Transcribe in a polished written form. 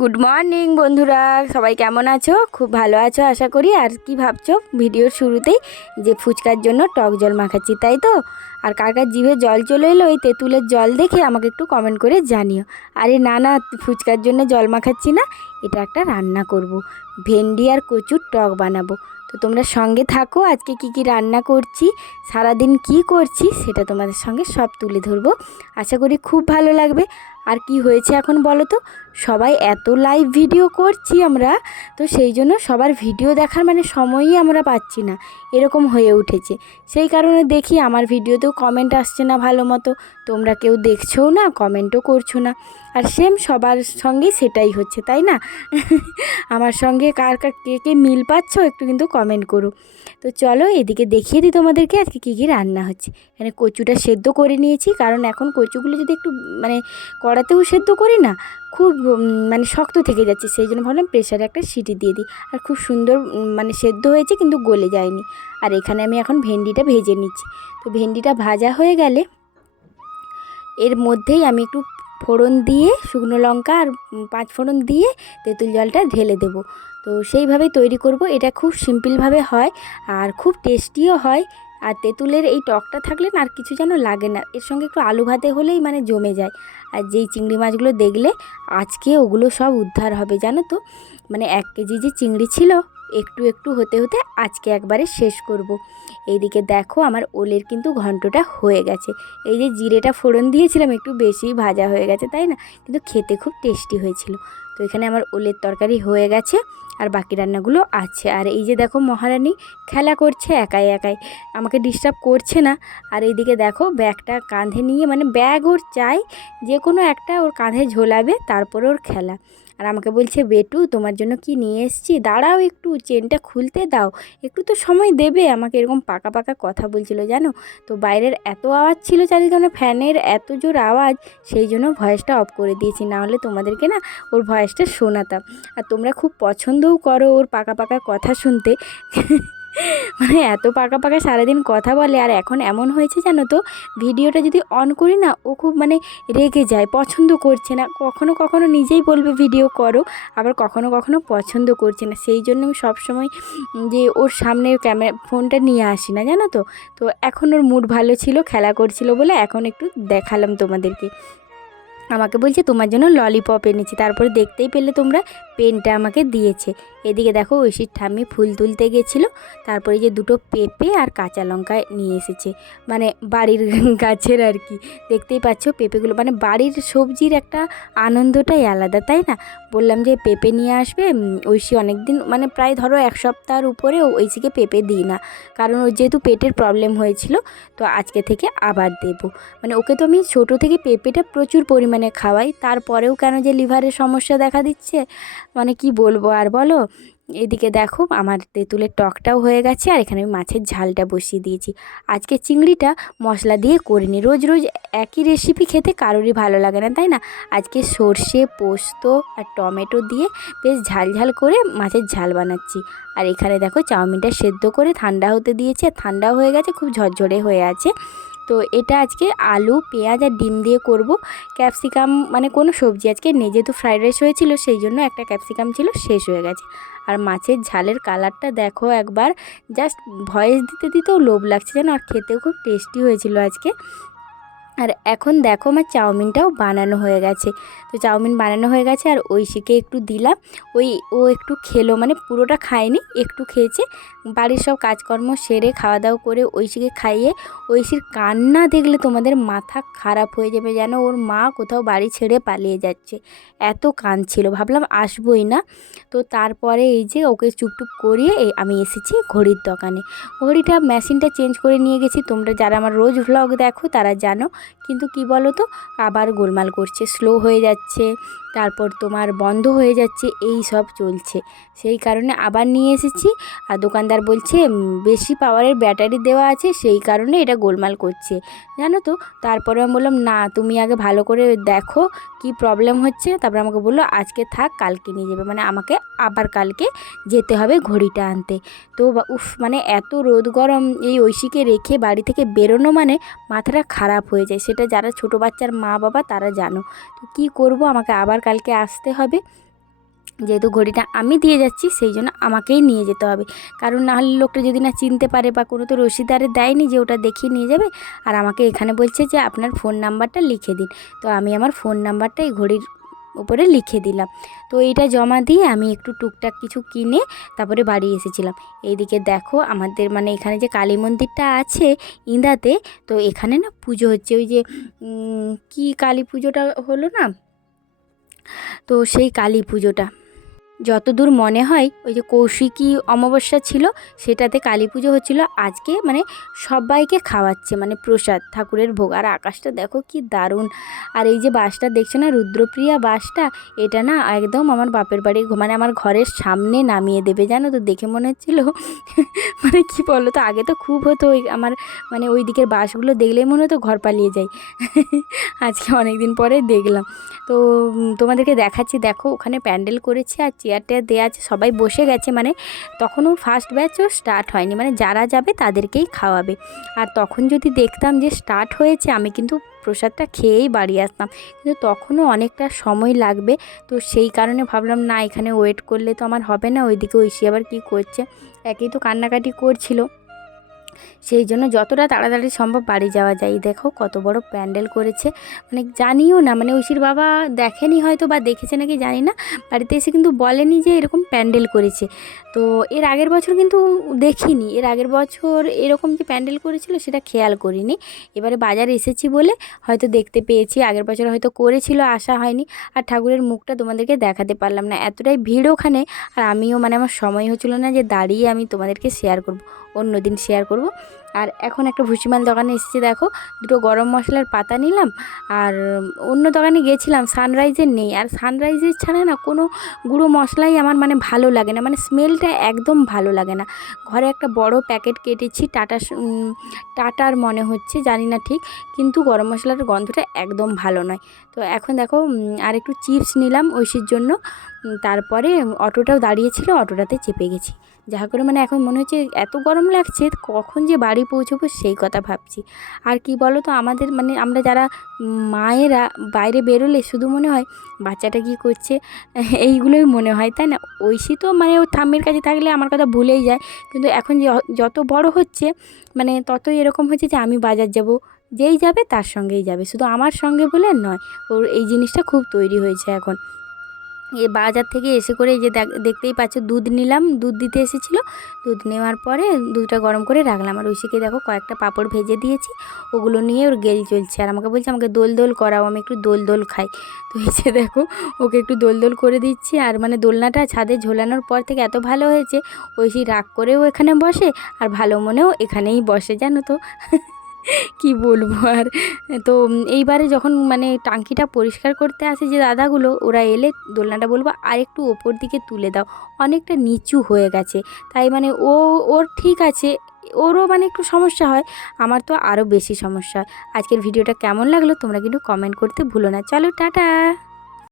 Good morning বন্ধুরা, সবাই কেমন আছো? খুব ভালো আছো আশা করি। আর কি ভাবছো ভিডিওর শুরুতেই যে ফুচকার জন্য টক জল মাখাচ্ছি, তাই তো? আর কার কার জিভে জল চলে এলো এই তেঁতুলের জল দেখে আমাকে একটু কমেন্ট করে জানিও। আরে না না, ফুচকার জন্য জল মাখাচ্ছি না, এটা একটা রান্না করব, ভেন্ডি আর কচুর টক বানাবো। তো তোমরা সঙ্গে থাকো, আজকে কি কি রান্না করছি, সারাদিন কি করছি সেটা তোমাদের সঙ্গে সব তুলে ধরবো। আশা করি খুব ভালো লাগবে। আর কি হয়েছে এখন বলো তো, সবাই এত লাইভ ভিডিও করছি আমরা, তো সেই জন্য সবার ভিডিও দেখার মানে সময়ই আমরা পাচ্ছি না, এরকম হয়ে উঠেছে। সেই কারণে দেখি আমার ভিডিওতেও কমেন্ট আসছে না ভালো মতো, তোমরা কেউ দেখছোও না, কমেন্টও করছো না। আর সেম সবার সঙ্গেই সেটাই হচ্ছে, তাই না? আমার সঙ্গে কার কার কে কে মিল পাচ্ছ একটু কিন্তু কমেন্ট করো। তো চলো এদিকে দেখিয়ে দিই তোমাদেরকে আজকে কী কী রান্না হচ্ছে। এখানে কচুটা সেদ্ধ করে নিয়েছি, কারণ এখন কচুগুলো যদি একটু মানে কড়াতেও সেদ্ধ করি না, খুব মানে শক্ত থেকে যাচ্ছে, সেই জন্য ভাবলাম প্রেশারে একটা সিটি দিয়ে দিই। আর খুব সুন্দর মানে সেদ্ধ হয়েছে, কিন্তু গলে যায়নি। আর এখানে আমি এখন ভেন্ডিটা ভেজে নিচ্ছি। তো ভেন্ডিটা ভাজা হয়ে গেলে এর মধ্যেই আমি একটু ফোড়ন দিয়ে, শুকনো লঙ্কা আর 5 ফোড়ন দিয়ে তেঁতুল জলটা ঢেলে দেবো। তো সেইভাবেই তৈরি করব, এটা খুব সিম্পলভাবে হয় আর খুব টেস্টিও হয়। আর তেঁতুলের এই টকটা থাকলে না আর কিছু যেন লাগে না, এর সঙ্গে একটু আলু ভাতে হলেই মানে জমে যায়। আর যেই চিংড়ি মাছগুলো দেখলে আজকে ওগুলো সব উদ্ধার হবে জানো তো। মানে 1 কেজি যে চিংড়ি ছিল, একটু একটু হতে হতে আজকে একবারে শেষ করব। এইদিকে দেখো আমার ওলের কিন্তু ঘন্টটা হয়ে গেছে। এই যে জিরেটা ফোড়ন দিয়েছিলাম একটু বেশি ভাজা হয়ে গেছে, তাই না? কিন্তু খেতে খুব টেস্টি হয়েছিল। তো এখানে আমার ওলের তরকারি হয়ে গেছে, আর বাকি রান্নাগুলো আছে। আর এই যে দেখো মহারানী খেলা করছে একাই একাই, আমাকে ডিস্টার্ব করছে না। আর এইদিকে দেখো ব্যাগটা কাঁধে নিয়ে, মানে ব্যাগ ওর চাই, যে কোনো একটা ওর কাঁধে ঝোলাবে, তারপরে ওর খেলা। আর আমাকে বলছে, বেটু তোমার জন্য কি নিয়ে এসেছি, দাঁড়াও একটু চেনটা খুলতে দাও, একটু তো সময় দেবে আমাকে, এরকম পাকা পাকা কথা বলছিল জানো। তো বাইরের এত আওয়াজ ছিল চারিদিকে, মানে ফ্যানের এত জোর আওয়াজ, সেই জন্য ভয়েসটা অফ করে দিয়েছি, না হলে তোমাদেরকে না ওর ভয়েসটা শোনাতাম। আর তোমরা খুব পছন্দও করো ওর পাকা পাকা কথা শুনতে। মানে এত পাকা পাকা সারাদিন কথা বলে। আর এখন এমন হয়েছে জানো তো, ভিডিওটা যদি অন করি না, ও খুব মানে রেগে যায়, পছন্দ করছে না। কখনো কখনো নিজেই বলবে ভিডিও করো, আবার কখনো কখনো পছন্দ করছে না। সেই জন্য আমি সবসময় যে ওর সামনে ক্যামেরা ফোনটা নিয়ে আসি না জানো তো। তো এখন ওর মুড ভালো ছিল, খেলা করছিল বলে এখন একটু দেখালাম তোমাদেরকে। আমাকে বলছে তোমার জন্য ললিপপ এনেছি, তারপরে দেখতেই পেলে তোমরা পেনটা আমাকে দিয়েছে। এদিকে দেখো ঐশীর ঠাম্মি ফুল তুলতে গেছিলো, তারপরে যে দুটো পেঁপে আর কাঁচা লঙ্কা নিয়ে এসেছে, মানে বাড়ির গাছের আর কি। দেখতেই পাচ্ছ পেঁপেগুলো, মানে বাড়ির সবজির একটা আনন্দটাই আলাদা, তাই না? বললাম যে পেঁপে নিয়ে আসবে। ঐশী অনেক দিন, মানে প্রায় ধরো 1 সপ্তাহের উপরে ঐশীকে পেঁপে দিই না, কারণ ওর যেহেতু পেটের প্রবলেম হয়েছিল। তো আজকে থেকে আবার দেবো। মানে ওকে তো আমি ছোটো থেকে পেঁপেটা প্রচুর পরিমাণে খাওয়াই, তারপরেও কেন যে লিভারের সমস্যা দেখা দিচ্ছে, মানে কি বলবো আর বলো। এদিকে দেখো আমার তেঁতুলের টকটাও হয়ে গেছে, আর এখানে আমি মাছের ঝালটা বসিয়ে দিয়েছি। আজকে চিংড়িটা মশলা দিয়ে করিনি, রোজ রোজ একই রেসিপি খেতে কারোরই ভালো লাগে না, তাই না? আজকে সর্ষে, পোস্ত আর টমেটো দিয়ে বেশ ঝাল ঝাল করে মাছের ঝাল বানাচ্ছি। আর এখানে দেখো চাউমিনটা সেদ্ধ করে ঠান্ডা হতে দিয়েছি, আর ঠান্ডাও হয়ে গেছে, খুব ঝরঝরে হয়ে আছে। তো এটা আজকে আলু, পেঁয়াজ আর ডিম দিয়ে করব। ক্যাপসিকাম মানে কোনো সবজি আজকে নেই, যেহেতু ফ্রাইড রাইস হয়েছিল সেই জন্য একটা ক্যাপসিকাম ছিল, শেষ হয়ে গেছে। আর মাছের ঝালের কালারটা দেখো একবার, জাস্ট ভয়েস দিতে দিতেও লোভ লাগছে যেন। আর খেতেও খুব টেস্টি হয়েছিল আজকে। আর এখন দেখো আমার চাউমিনটাও বানানো হয়ে গেছে। তো চাউমিন বানানো হয়ে গেছে, আর ঐশীকে একটু দিলাম। ও একটু খেলো, মানে পুরোটা খায়নি, একটু খেয়েছে। বাড়ির সব কাজকর্ম সেরে খাওয়া দাওয়া করে ঐশীকে খাইয়ে, ঐশীর কান্না দেখলে তোমাদের মাথা খারাপ হয়ে যাবে, যেন ওর মা কোথাও বাড়ি ছেড়ে পালিয়ে যাচ্ছে, এত কাঁদছিল। ভাবলাম আসবই না। তো তারপরে এই যে ওকে চুপটুপ করিয়ে আমি এসেছি ঘড়ির দোকানে। ঘড়িটা মেশিনটা চেঞ্জ করে নিয়ে গেছি, তোমরা যারা আমার রোজ ভ্লগ দেখো তারা জানো। কিন্তু কি বলো তো, আবার গোলমাল করছে, স্লো হয়ে যাচ্ছে, তারপর তোমার বন্ধ হয়ে যাচ্ছে, এই সব চলছে। সেই কারণে আবার নিয়ে এসেছি। আর দোকানদার বলছে বেশি পাওয়ারের ব্যাটারি দেওয়া আছে, সেই কারণে এটা গোলমাল করছে জানো তো। তারপরে আমি বললাম না, তুমি আগে ভালো করে দেখো কি প্রবলেম হচ্ছে। তারপর আমাকে বললো আজকে থাক, কালকে নিয়ে যাবে, মানে আমাকে আবার কালকে যেতে হবে ঘড়িটা আনতে। তো উফ, মানে এত রোদ গরম, এই ঐশীকে রেখে বাড়ি থেকে বেরোনো মানে মাথাটা খারাপ হয়ে যায়, সেটা যারা ছোটো বাচ্চার মা বাবা তারা জানো। তো কী করব, আমাকে আবার কালকে আসতে হবে। যেহেতু ঘড়িটা আমি দিয়ে যাচ্ছি সেই জন্য আমাকেই নিয়ে যেতে হবে, কারণ নাহলে লোকটা যদি না চিনতে পারে বা কোনো তো রসিদারে দেয়নি যে ওটা দেখিয়ে নিয়ে যাবে। আর আমাকে এখানে বলছে যে আপনার ফোন নাম্বারটা লিখে দিন, তো আমি আমার ফোন নাম্বারটা এই ঘড়ির উপরে লিখে দিলাম। তো এইটা জমা দিয়ে আমি একটু টুকটাক কিছু কিনে তারপরে বাড়ি এসেছিলাম। এইদিকে দেখো আমাদের মানে এখানে যে কালী মন্দিরটা আছে ইন্দাতে, তো এখানে না পুজো হচ্ছে, ওই যে কি কালী পুজোটা হলো না, তো সেই কালী পুজোটা যতদূর মনে হয় ওই যে কৌশিকী অমাবস্যা ছিল সেটাতে কালী পুজো হচ্ছিলো আজকে, মানে সবাইকে খাওয়াচ্ছে মানে প্রসাদ ঠাকুরের ভোগ। আর আকাশটা দেখো কি দারুণ। আর এই যে বাসটা দেখছো না রুদ্রপ্রিয়া বাসটা, এটা না একদম আমার বাপের বাড়ি মানে আমার ঘরের সামনে নামিয়ে দেবে জানো তো। দেখে মনে হচ্ছিলো মানে কি বলো তো, আগে তো খুব হতো ওই আমার মানে ওই দিকের বাসগুলো দেখলেই মনে হতো ঘর পালিয়ে যাই। আজকে অনেক দিন পরে দেখলাম। তো তোমাদেরকে দেখাচ্ছি, দেখো ওখানে প্যান্ডেল করেছে আর চেয়ার টেয়ার দেওয়া আছে, সবাই বসে গেছে, মানে তখনও ফার্স্ট ব্যাচও স্টার্ট হয়নি, মানে যারা যাবে তাদেরকেই খাওয়াবে। আর তখন যদি দেখতাম যে স্টার্ট হয়েছে আমি কিন্তু প্রসাদটা খেয়েই বাড়ি আসতাম, কিন্তু তখনও অনেকটা সময় লাগবে। তো সেই কারণে ভাবলাম না এখানে ওয়েট করলে তো আমার হবে না, ওইদিকে ঐশী আবার কী করছে, একেই তো কান্নাকাটি করছিল, সেই জন্য যতটা তাড়াতাড়ি সম্ভব বাড়ি যাওয়া যায়। দেখো কত বড় প্যান্ডেল করেছে, মানে জানিও না, মানে ঐশীর বাবা দেখেনি হয়তো বা দেখেছে নাকি জানি না, বাড়িতে এসে কিন্তু বলেনি যে এরকম প্যান্ডেল করেছে। তো এর আগের বছর কিন্তু দেখিনি, এর আগের বছর এরকম যে প্যান্ডেল করেছিল সেটা খেয়াল করিনি। এবারে বাজার এসেছি বলে হয়তো দেখতে পেয়েছি, আগের বছর হয়তো করেছিল আসা হয়নি। আর ঠাকুরের মুখটা তোমাদেরকে দেখাতে পারলাম না, এতটাই ভিড় ওখানে। আর আমিও মানে আমার সময় হচ্ছিলো না যে দাঁড়িয়ে আমি তোমাদেরকে শেয়ার করব, অন্য দিন শেয়ার করব। আর এখন একটা ভুসিমাল দোকানে এসেছি, দেখো দুটো গরম মশলার পাতা নিলাম। আর অন্য দোকানে গেছিলাম সানরাইজের নেই, আর সানরাইজের ছাড়া না কোনো গুঁড়ো মশলাই আমার মানে ভালো লাগে না, মানে স্মেলটা একদম ভালো লাগে না। ঘরে একটা বড় প্যাকেট কেটেছি টাটার মনে হচ্ছে, জানি না ঠিক, কিন্তু গরম মশলার গন্ধটা একদম ভালো নয়। তো এখন দেখো আর একটু চিপস নিলাম ঐশীর জন্য। তারপরে অটোটাও দাঁড়িয়েছিল, অটোটাতে চেপে গেছি। যা করে মানে এখন মনে হচ্ছে এত গরম লাগছে, কখন যে বাড়ি পৌঁছবো সেই কথা ভাবছি। আর কি বলো তো, আমাদের মানে আমরা যারা মায়েরা বাইরে বেরোলে শুধু মনে হয় বাচ্চাটা কী করছে, এইগুলোই মনে হয়, তাই না? ঐশী তো মানে ওর ঠাম্মির কাছে থাকলে আমার কথা ভুলেই যায়, কিন্তু এখন যত বড় হচ্ছে মানে ততই এরকম হচ্ছে যে আমি বাজার যাব, যেই যাবে তার সঙ্গেই যাবে, শুধু আমার সঙ্গে বলে নয়। ওর এই জিনিসটা খুব তৈরি হয়েছে এখন। এ বাজার থেকে এসে করে এই যে দেখতেই পাচ্ছ দুধ নিলাম, দুধ দিতে এসেছিলো, দুধ নেওয়ার পরে দুধটা গরম করে রাখলাম। আর ঐশীকে দেখো কয়েকটা পাঁপড় ভেজে দিয়েছি, ওগুলো নিয়ে ওর গেল চলছে। আর আমাকে বলছে আমাকে দোল দোল করাও, আমি একটু দোল দোল খাই। তো এই যে দেখো ওকে একটু দোল দোল করে দিচ্ছি। আর মানে দোলনাটা ছাদে ঝোলানোর পর থেকে এত ভালো হয়েছে, ঐশী রাগ করেও এখানে বসে আর ভালো মনেও এখানেই বসে, জানো তো। কি বলবো আর। তো এইবারে যখন মানে টাঙ্কিটা পরিষ্কার করতে আসে যে দাদাগুলো, ওরা এলে দোলনাটা বলবো আর একটু ওপর দিকে তুলে দাও, অনেকটা নিচু হয়ে গেছে। তাই মানে ওর ঠিক আছে, ওরও মানে একটু সমস্যা হয়, আমার তো আরও বেশি সমস্যা হয়। আজকের ভিডিওটা কেমন লাগলো তোমরা কিন্তু কমেন্ট করতে ভুলো না। চলো টাটা।